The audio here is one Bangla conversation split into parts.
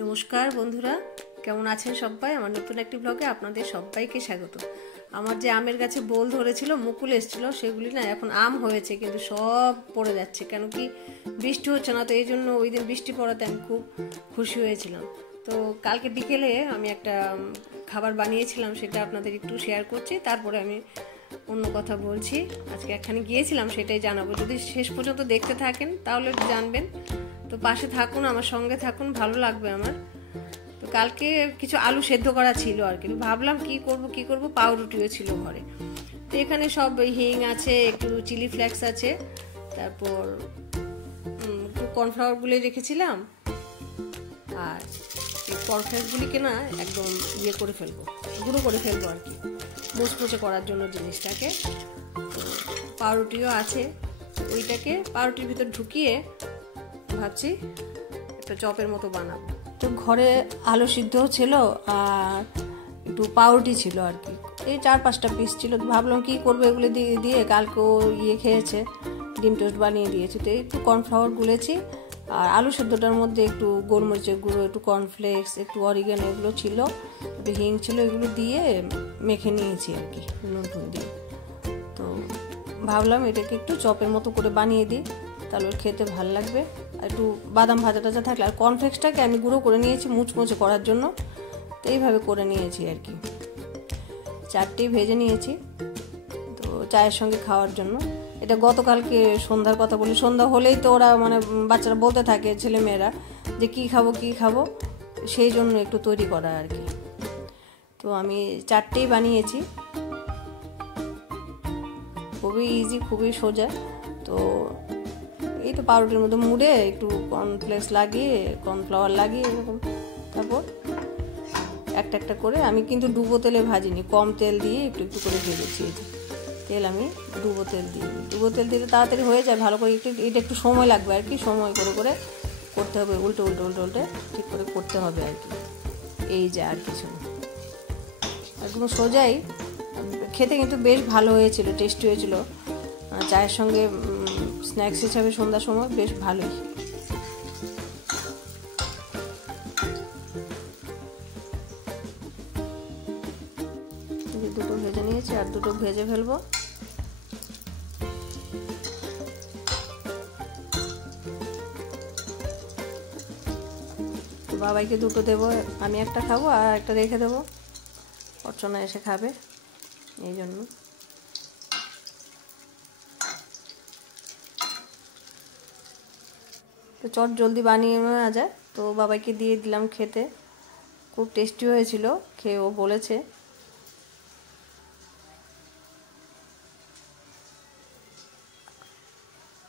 নমস্কার বন্ধুরা, কেমন আছেন সবাই? আমার নতুন একটি ব্লগে আপনাদের সবাইকে স্বাগত। আমার যে আমের গাছে বোল ধরেছিল, মুকুল এসেছিল, সেগুলি না এখন আম হয়েছে, কিন্তু সব পড়ে যাচ্ছে। কেন কি বৃষ্টি হচ্ছে না, তো এই জন্য ওই দিন বৃষ্টি পড়াতে আমি খুব খুশি হয়েছিলাম। তো কালকে বিকেলে আমি একটা খাবার বানিয়েছিলাম, সেটা আপনাদের একটু শেয়ার করছি, তারপরে আমি অন্য কথা বলছি। আজকে একখানে গিয়েছিলাম, সেটাই জানাবো। যদি শেষ পর্যন্ত দেখতে থাকেন তাহলে জানবেন। তো পাশে থাকুন, আমার সঙ্গে থাকুন, ভালো লাগবে আমার। তো কালকে কিছু আলু সেদ্ধ করা ছিল আর কি, ভাবলাম কি করব, পাউরুটিও ছিল ঘরে। তো এখানে সব হিং আছে, একটু চিলি ফ্লেক্স আছে, তারপর একটু কর্নফ্লাওয়ার গুলে রেখেছিলাম, আর এই কর্নফ্লেক্সগুলিকে না একদম করে ফেলবো, গুঁড়ো করে ফেলবো আর কি, মুচমুচে করার জন্য জিনিসটাকে। তো পাউরুটিও আছে, ওইটাকে পাউরুটির ভিতর ঢুকিয়ে ভাবছি একটা চপের মতো বানাবো। তো ঘরে আলু সিদ্ধ ছিল আর একটু পাউরুটি ছিল আর কি, এই 4-5টা পিস ছিল। ভাবলাম কি করবো এগুলো দিয়ে কালকেও খেয়েছে, ডিম টোস্ট বানিয়ে দিয়েছি। তো একটু কর্নফ্লাওয়ার গুলেছি, আর আলু সেদ্ধটার মধ্যে একটু গোলমরিচের গুঁড়ো, একটু কর্নফ্লেক্স, একটু অরিগানো এগুলো ছিল, একটু হিং ছিল, এগুলো দিয়ে মেখে নিয়েছি আর কি, নুন দিয়ে। তো ভাবলাম এটাকে একটু চপের মতো করে বানিয়ে দিই, তাহলে খেতে ভালো লাগবে। একটু বাদাম ভাজা টাজা থাকলে, আর কর্নফ্লেক্সটাকে আমি গুঁড়ো করে নিয়েছি মুচমুচে করার জন্য, তো এইভাবে করে নিয়েছি আর কি। 4টেই ভেজে নিয়েছি, তো চায়ের সঙ্গে খাওয়ার জন্য। এটা গতকালকে সন্ধ্যার কথা বলি, সন্ধ্যা হলেই তো ওরা বাচ্চারা বলতে থাকে, ছেলেমেয়েরা, যে কী খাবো, সেই জন্য একটু তৈরি করা আর কি। তো আমি 4টেই বানিয়েছি, খুবই ইজি, খুবই সোজা। তো এই তো পাউরুটির মধ্যে মুড়ে একটু কর্নফ্লেক্স লাগিয়ে, কর্নফ্লাওয়ার লাগিয়ে এরকম, তারপর একটা করে, আমি কিন্তু ডুবো তেলে ভাজিনি, কম তেল দিয়ে একটু করে ভেজেছি। তেল আমি ডুবো তেল দিলে তাড়াতাড়ি হয়ে যায় ভালো করে। এটা একটু সময় লাগবে আর কি, সময় করে করতে হবে, উল্টে ঠিক করে করতে হবে আর কি। এই যে আর কিছু একদম সোজাই, খেতে কিন্তু বেশ ভালো হয়েছিল, টেস্টি হয়েছিল। চায়ের সঙ্গে স্ন্যাক্স হিসাবে সন্ধ্যার সময় বেশ ভালোই। দুটো ভেজে নিয়েছি, আর দুটো ভেজে ফেলবো। বাবাইকে দুটো দেবো, আমি একটা খাবো আর একটা রেখে দেবো, অর্চনা এসে খাবে, এই জন্য। তো চট জলদি বানিয়ে নেওয়া যায়, তো বাবাইকে দিয়ে দিলাম খেতে। খুব টেস্টি হয়েছিল, খেয়ে ও বলেছে।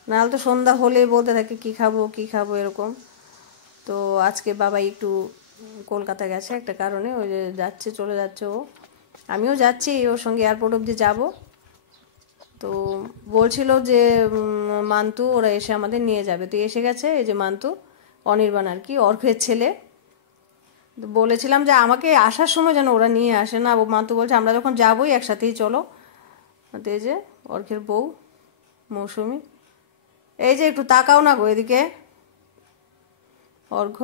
নাহলে তো সন্ধ্যা হলেই বলতে থাকে কি খাবো এরকম। তো আজকে বাবাই একটু কলকাতা গেছে একটা কারণে, ওই যে চলে যাচ্ছে ও, আমিও যাচ্ছি ওর সঙ্গে, এয়ারপোর্ট অবধি যাব। তো বলছিল যে মান্তু ওরা এসে আমাদের নিয়ে যাবে, তো এসে গেছে। এই যে মান্তু, অনির্বাণ আর কি, অর্ঘের ছেলে। তো বলেছিলাম যে আমাকে আসার সময় যেন ওরা নিয়ে আসে না, মান্তু বলছে আমরা যখন যাবোই একসাথেই চলো। তো এই যে অর্ঘের বউ মৌসুমি, এই যে একটু তাকাও না গো এদিকে, অর্ঘ।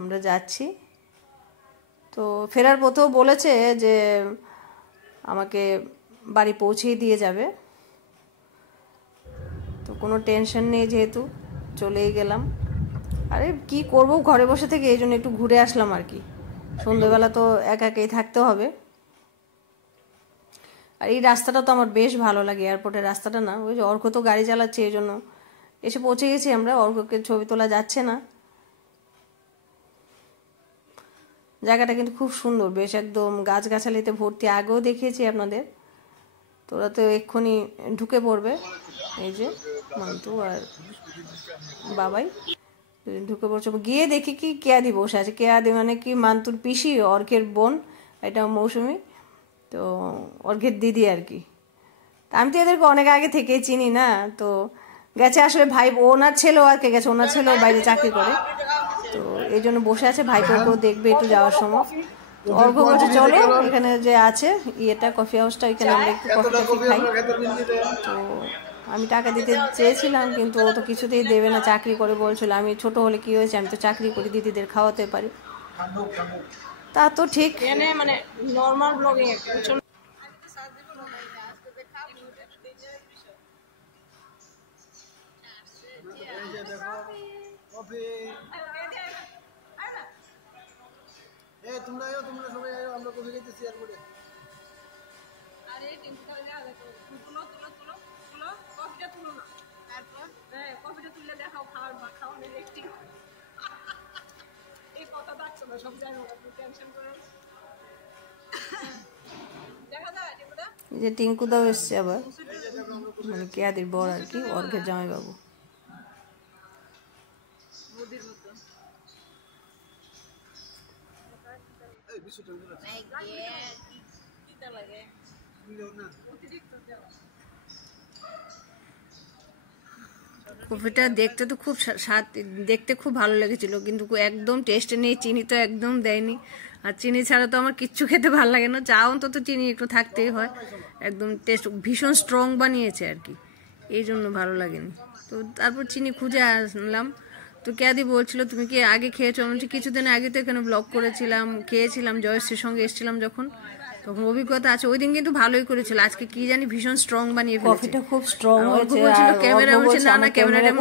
আমরা যাচ্ছি, তো ফেরার পথেও বলেছে যে আমাকে বাড়ি পৌঁছেই দিয়ে যাবে। তো কোনো টেনশন নেই, যেহেতু চলেই গেলাম। আরে কি করব ঘরে বসে থেকে, এই জন্য একটু ঘুরে আসলাম আর কি। সন্ধ্যেবেলা তো একাই থাকতে হবে। আর এই রাস্তাটা তো আমার বেশ ভালো লাগে, এয়ারপোর্টের রাস্তাটা না, ওই যে অর্ঘ তো গাড়ি চালাচ্ছে, এই জন্য এসে পৌঁছে গেছি আমরা। অর্ঘকে ছবি তোলা যাচ্ছে না। জায়গাটা কিন্তু খুব সুন্দর, বেশ একদম গাছগাছালিতে ভর্তি, আগেও দেখিয়েছি আপনাদের। তোরা তো এক্ষুনি ঢুকে পড়বে, এই যে মান্তু আর বাবাই ঢুকে পড়ছে। গিয়ে দেখি কি কেয়াদি বসে আছে, কেয়াদি মানে কি মান্তুর পিসি, অর্ঘের বোন, এটা মৌসুমি, তো অর্ঘের দিদি আর কি। আমি তো এদেরকে অনেক আগে থেকেই চিনি না। তো গেছে আসলে ভাই, ওনার ছেলেও আর কে গেছে, ওনার ছেলেও বাইরে চাকরি করে, তো এই জন্য বসে আছে, ভাইপোকেও দেখবে একটু যাওয়ার সময়। অর্ঘ বলছে চলো এখানে যে আছে কফি হাউসটা, এখানে আমরা একটু কফি খাই। তো আমি টাকা দিতে চেয়েছিলাম, কিন্তু ও তো কিছুতেই দেবে না, চাকরি করে বলছিল। আমি ছোট হলে কি হয়েছে, আমি তো চাকরি করি, দিদিদের খাওয়াতে পারি। তা তো ঠিক, মানে নর্মাল ব্লগিং একটা তোমরা সবাই আমরা কফি খাইতেছি আর করে আরে টিঙ্কুটা তুলো তুলো তুলো তুলো কফিটা তুলো না, তারপর হ্যাঁ কফিটা তুললে দেখাও খাওয়ানোর একটি এই কথা থাকছো না, সব জায়গায় আপনি টেনশন করেন। দেখা যায় টিঙ্কুদা, এই যে টিঙ্কুদাও এসছে আবার, মানে কেয়াদির বর আর কি, অর্ঘের জামাইবাবু। মোদির মতো কফিটা দেখতে তো খুব স্বাদ, দেখতে খুব ভালো লেগেছিল, কিন্তু একদম টেস্টে নেই, চিনি তো একদম দেয়নি। আর চিনি ছাড়া তো আমার কিচ্ছু খেতে ভালো লাগে না, চা অন্তত চিনি একটু থাকতেই হয়। একদম টেস্ট ভীষণ স্ট্রং বানিয়েছে আর কি, এই জন্য ভালো লাগেনি। তো তারপর চিনি খুঁজে আসলাম, তো ক্যাদি বলছিল তুমি কি আগে খেয়েছো? আমি কিছুদিন আগে তো এখানে ব্লগ করেছিলাম, খেয়েছিলাম, জয়শ্রীর সঙ্গে এসেছিলাম যখন, তখন অভিজ্ঞতা আছে। ওই দিন কিন্তু ভালোই করেছিল, আজকে কি জানি ভীষণ স্ট্রং বানিয়ে ফেলেছে। কফিটা খুব স্ট্রং হয়েছে। ক্যামেরা বলছে না না, ক্যামেরা নেই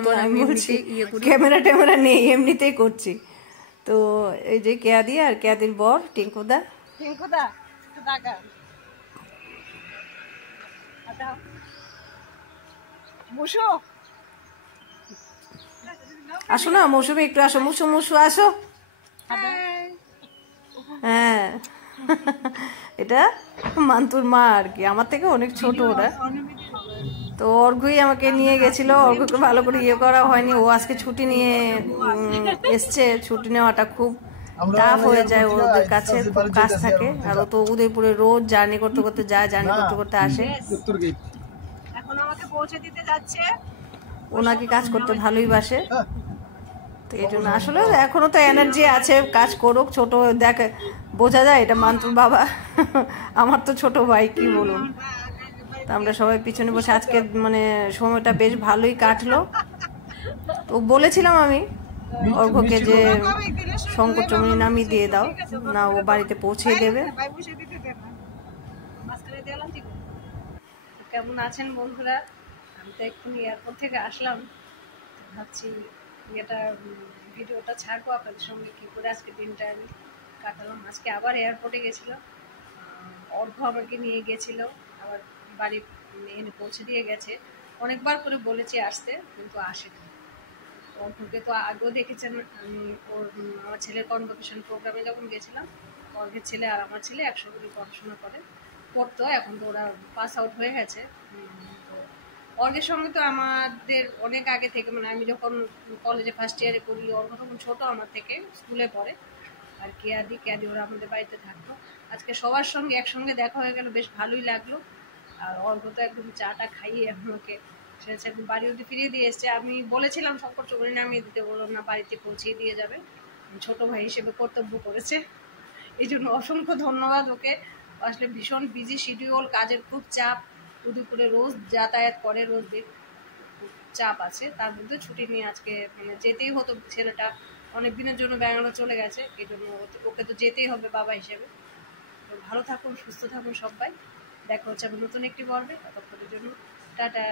আমার, আমি বলছি ক্যামেরা নেই, এমনিতেই করছি। তো এই যে কেয়াদি আর কেয়াদির বর টিঙ্কুদা, আসো না মৌসুমি, একটু আসো, মুসু আসো। হ্যাঁ এটা মান্তুর মা আর কি, আমার থেকে অনেক ছোট ওরা। তো অর্ঘ্যই আমাকে নিয়ে গেছিল, অর্ঘ্যকে ভালো করে ইয়ে করা হয়নি, ও আজকে ছুটি নিয়ে এসছে। ছুটি নেওয়াটা খুব টাফ হয়ে যায় ওদের কাছে, খুব কাজ থাকে। আর ও তো উদয়পুরে রোজ জার্নি করতে করতে যায়, জার্নি করতে করতে আসে। এখন আমাকে পৌঁছে দিতে যাচ্ছে, ওনাকে কাজ করতে ভালোই বাসে। তো এই জন্য আসলে এখনো তো এনার্জি আছে, কাজ করুক। ছোট দেখ বোঝা যায় এটা মান্তুর বাবা, আমার তো ছোট ভাই, কি বলুন। তো আমরা সবাই পিছনে বসে আজকে মানে সময়টা বেশ ভালোই কাটলো। তো বলেছিলাম আমি অর্ঘ্যকে যে শঙ্কর চমনি নামিয়ে দিয়ে দাও, না ও বাড়িতে পৌঁছে দেবে। কেমন আছেন বন্ধুরা? আমি তো এক্ষুনি এয়ারপোর্ট থেকে আসলাম, ভাবছি এটা ভিডিওটা ছাড়বো আপনাদের সঙ্গে, কী করে আজকে দিনটা আমি কাটালাম। আজকে আবার এয়ারপোর্টে গেছিলো, অর্ঘ্য আমাকে নিয়ে গেছিল, আবার বাড়ি এনে পৌঁছে দিয়ে গেছে। অনেকবার করে বলেছি আসতে, কিন্তু আসেনি। অর্ঘ্যকে তো আগেও দেখেছেন, ওর আমার ছেলের কনভোকেশন প্রোগ্রামে যখন গেছিলাম, অর্ঘ্যের ছেলে আর আমার ছেলে একসঙ্গে পড়াশোনা পড়তো, এখন তো ওরা পাস আউট হয়ে গেছে। তো অর্ঘ্যের সঙ্গে তো আমাদের অনেক আগে থেকে, মানে আমি যখন কলেজে ফার্স্ট ইয়ারে পড়ি, অর্ঘ্য তখন ছোটো আমার থেকে, স্কুলে পড়ে। আর কেয়াদি ওরা আমাদের বাড়িতে থাকতো। আজকে সবার সঙ্গে একসঙ্গে দেখা হয়ে গেল, বেশ ভালোই লাগলো। আর অর্ঘ্য তো একদম চাটা খাইয়ে আমাকে সে বাড়ি অবধি ফিরিয়ে দিয়ে এসছে। আমি বলেছিলাম শঙ্কর চৌমনি নামিয়ে দিতে, বললাম না, বাড়িতে পৌঁছিয়ে দিয়ে যাবে, ছোট ভাই হিসেবে কর্তব্য করেছে, এই জন্য অসংখ্য ধন্যবাদ ওকে। আসলে ভীষণ বিজি শিডিউল, কাজের খুব চাপ, উদয়পুরে রোজ যাতায়াত করে, রোজ চাপ আছে, তার মধ্যে ছুটি নিয়ে আজকে মানে যেতেই হতো। ছেলেটা অনেক দিনের জন্য ব্যাঙ্গালোর চলে গেছে, এই জন্য ওকে তো যেতেই হবে বাবা হিসেবে। তো ভালো থাকুন, সুস্থ থাকুন সবাই, দেখা হচ্ছে আবার নতুন একটি পর্বে, ততক্ষণের জন্য টাটা।